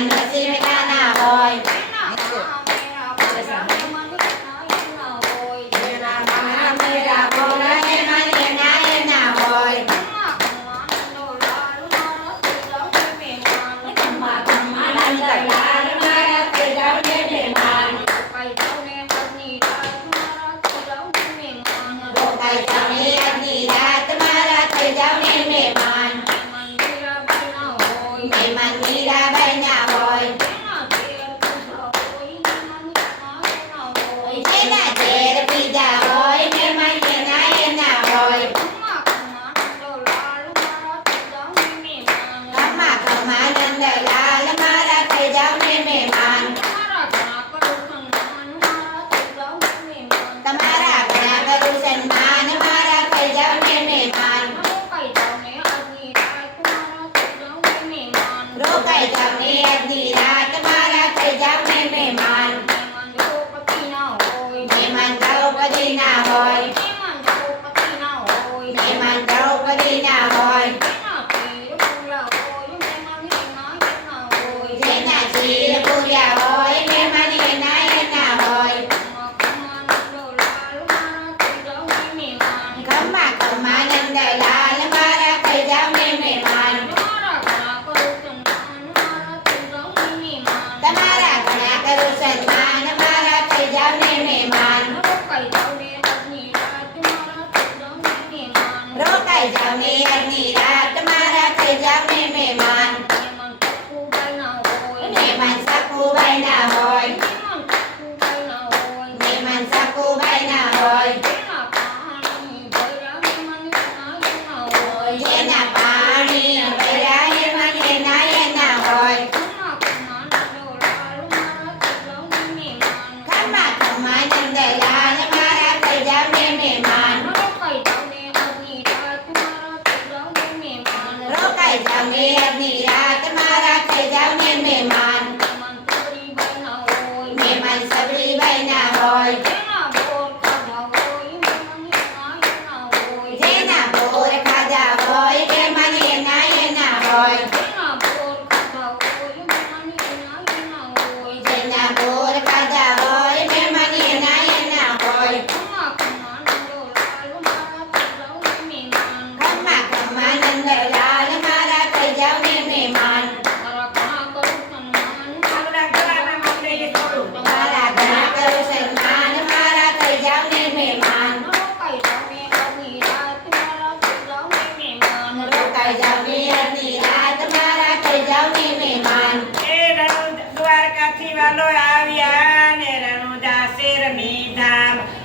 and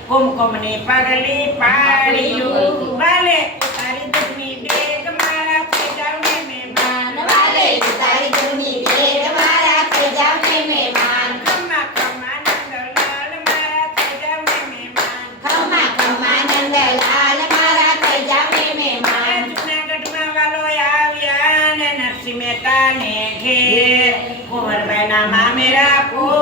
કુમકુમની પરલી પાડ્યું. વાલે તારી ને નરસિંહ મહેતાને ના કુંવરબાઈના મામેરા કો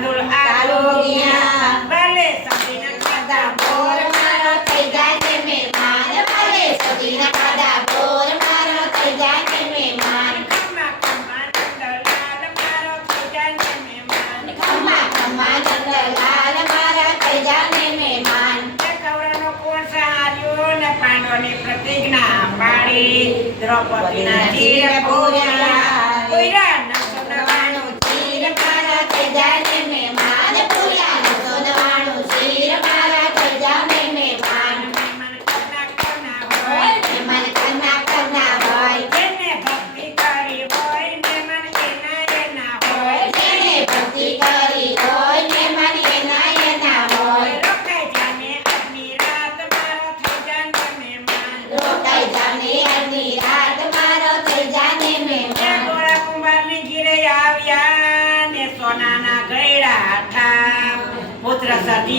તાંદુળ આલુયા ભલે સગીના ખાધા બોર મારો થઈ જાય તે મે માર ભલે સગીના ખાધા બોર મારો થઈ જાય તે મે માર ખમા ખમા નંદલાલ મારો થઈ જાય તે મે માર ખમા ખમા નંદલાલ મારો થઈ જાય તે મે માર કૌરવનો કોણ સહાર્યો ને પાંડવની પ્રતિજ્ઞા પાડી. દ્રૌપદીના જીવ પૂર્યા કોઈરા Yeah.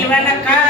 જીવન કા